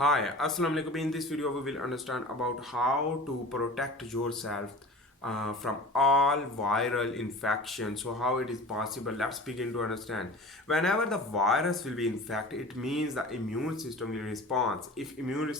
Hi, Assalamu alaikum. In this video, we will understand about how to protect yourself from all viral infections. So, how it is possible? Let's begin to understand. Whenever the virus will be infected, it means the immune system will respond. If immune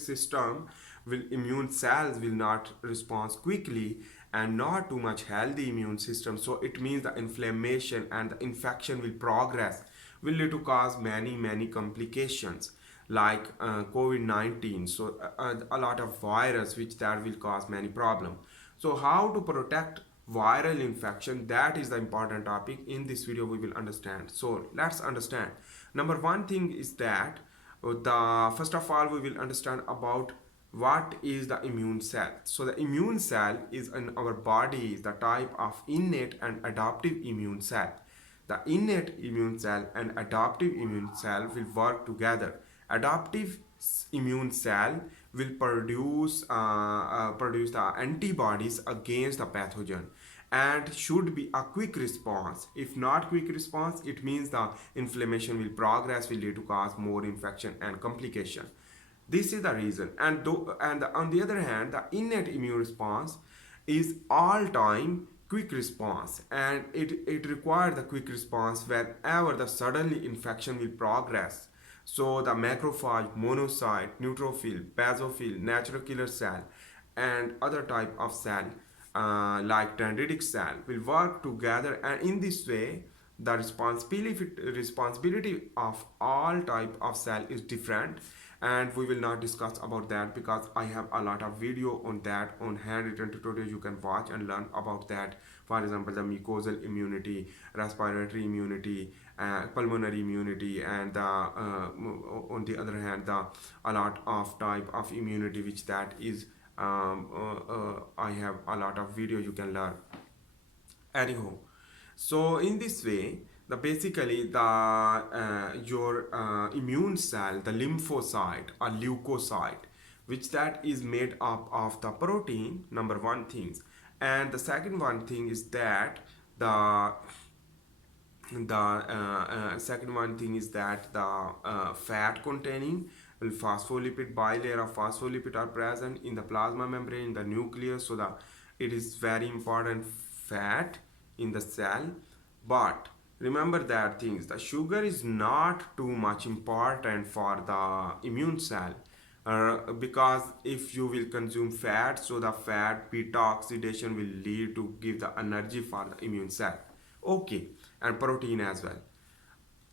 cells will not respond quickly and not too much healthy immune system, so it means the inflammation and the infection will progress, will lead to cause many complications like COVID-19. So a lot of virus which that will cause many problems. So how to protect viral infection, that is the important topic. In this video we will understand. So let's understand. Number one thing is that the first of all we will understand about what is the immune cell. So the immune cell is in our body is the type of innate and adaptive immune cell. The innate immune cell and adaptive immune cell will work together. Adaptive immune cell will produce the antibodies against the pathogen and should be a quick response. If not quick response, it means the inflammation will progress, will lead to cause more infection and complication. This is the reason. And on the other hand, the innate immune response is all time quick response, and it requires the quick response whenever the suddenly infection will progress. So the macrophage, monocyte, neutrophil, basophil, natural killer cell, and other type of cell like dendritic cell will work together, and in this way the responsibility of all type of cell is different, and we will not discuss about that because I have a lot of video on that on handwritten tutorial you can watch and learn about that. For example, the mucosal immunity, respiratory immunity, pulmonary immunity, and on the other hand a lot of type of immunity which that is I have a lot of video you can learn. Anyhow, so in this way, the basically the your immune cell, the lymphocyte or leukocyte, which that is made up of the protein, number one things, and the second one thing is that the second one thing is that the fat containing phospholipid bilayer of phospholipid are present in the plasma membrane in the nucleus, so the it is very important fat in the cell. But remember that things, the sugar is not too much important for the immune cell, because if you will consume fat, so the fat beta oxidation will lead to give the energy for the immune cell. Okay, and protein as well.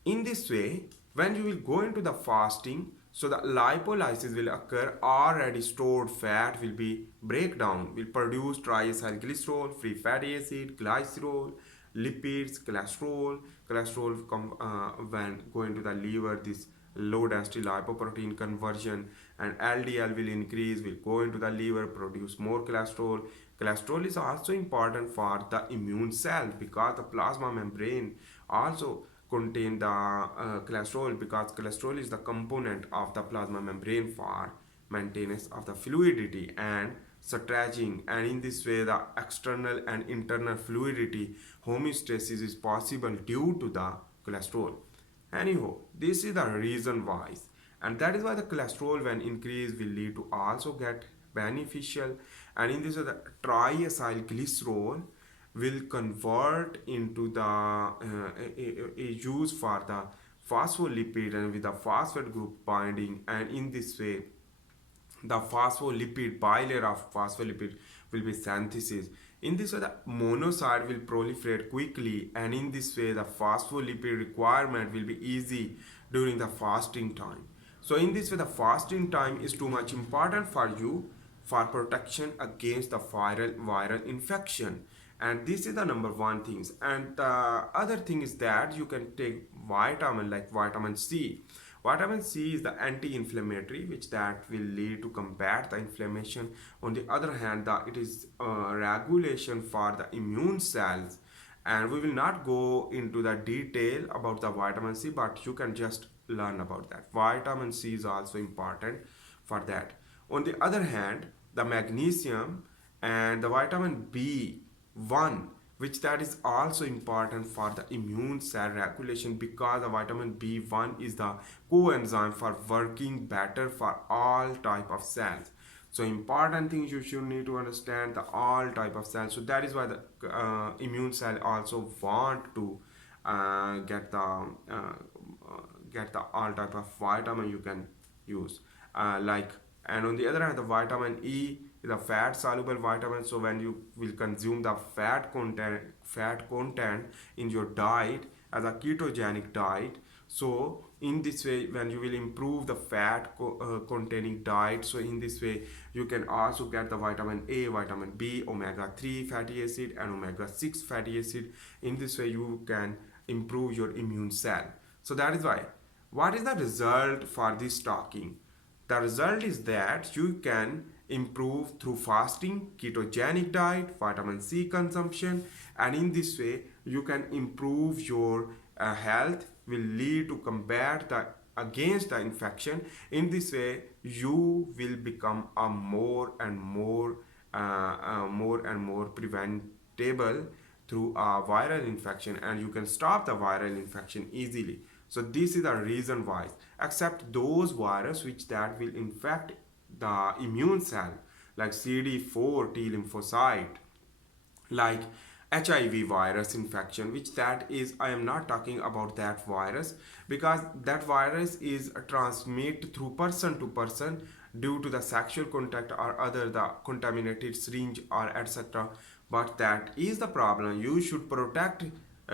In this way, when you will go into the fasting, so the lipolysis will occur, already stored fat will be breakdown, will produce triacylglycerol, free fatty acid, glycerol, lipids, cholesterol when going to the liver, this low density lipoprotein conversion, and LDL will increase, will go into the liver, produce more cholesterol. Cholesterol is also important for the immune cell because the plasma membrane also contain the cholesterol, because cholesterol is the component of the plasma membrane for maintenance of the fluidity and stretching, and in this way the external and internal fluidity homeostasis is possible due to the cholesterol. Anyhow, this is the reason why, and that is why the cholesterol when increased will lead to also get beneficial, and in this way the triacylglycerol will convert into the a use for the phospholipid and with the phosphate group binding, and in this way the phospholipid bilayer of phospholipid will be synthesis. In this way the monocyte will proliferate quickly, and in this way the phospholipid requirement will be easy during the fasting time. So in this way the fasting time is too much important for you for protection against the viral infection, and this is the number one things. And the other thing is that you can take vitamin like vitamin C. Vitamin C is the anti-inflammatory, which that will lead to combat the inflammation. On the other hand, it is regulation for the immune cells, and we will not go into the detail about the vitamin C, but you can just learn about that. Vitamin C is also important for that. On the other hand, the magnesium and the vitamin B1 which that is also important for the immune cell regulation, because the vitamin B1 is the coenzyme for working better for all type of cells. So important things you should need to understand the all type of cells. So that is why the immune cell also want to get the all type of vitamin you can use, like. And on the other hand, the vitamin E is a fat soluble vitamin. So when you will consume the fat content in your diet as a ketogenic diet, so in this way when you will improve the containing diet, so in this way you can also get the vitamin A, vitamin B, omega 3 fatty acid and omega 6 fatty acid. In this way you can improve your immune cell. So that is why, what is the result for this talking? The result is that you can improve through fasting, ketogenic diet, vitamin C consumption, and in this way you can improve your health, will lead to combat the against the infection. In this way you will become a more and more preventable through a viral infection, and you can stop the viral infection easily. So this is the reason why, except those virus which that will infect the immune cell, like CD4 T lymphocyte, like HIV virus infection, which that is, I am not talking about that virus, because that virus is transmitted through person to person due to the sexual contact or other the contaminated syringe or etc. But that is the problem. You should protect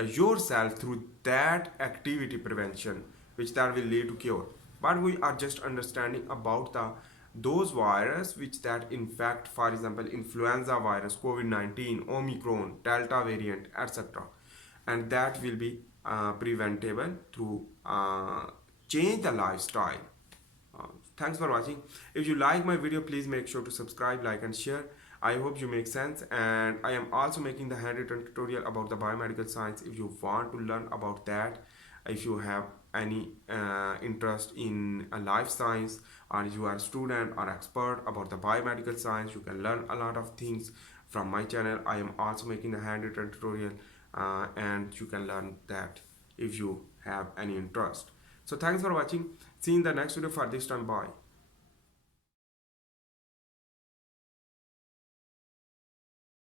yourself through that activity prevention, which that will lead to cure. But we are just understanding about the those virus which that infect, for example, influenza virus, COVID-19, Omicron, Delta variant, etc. And that will be preventable through change the lifestyle. Thanks for watching. If you like my video, please make sure to subscribe, like and share. I hope you make sense, and I am also making the handwritten tutorial about the biomedical science. If you want to learn about that, if you have any interest in life science, or if you are a student or expert about the biomedical science, you can learn a lot of things from my channel. I am also making the handwritten tutorial, and you can learn that if you have any interest. So thanks for watching. See you in the next video. For this time, bye.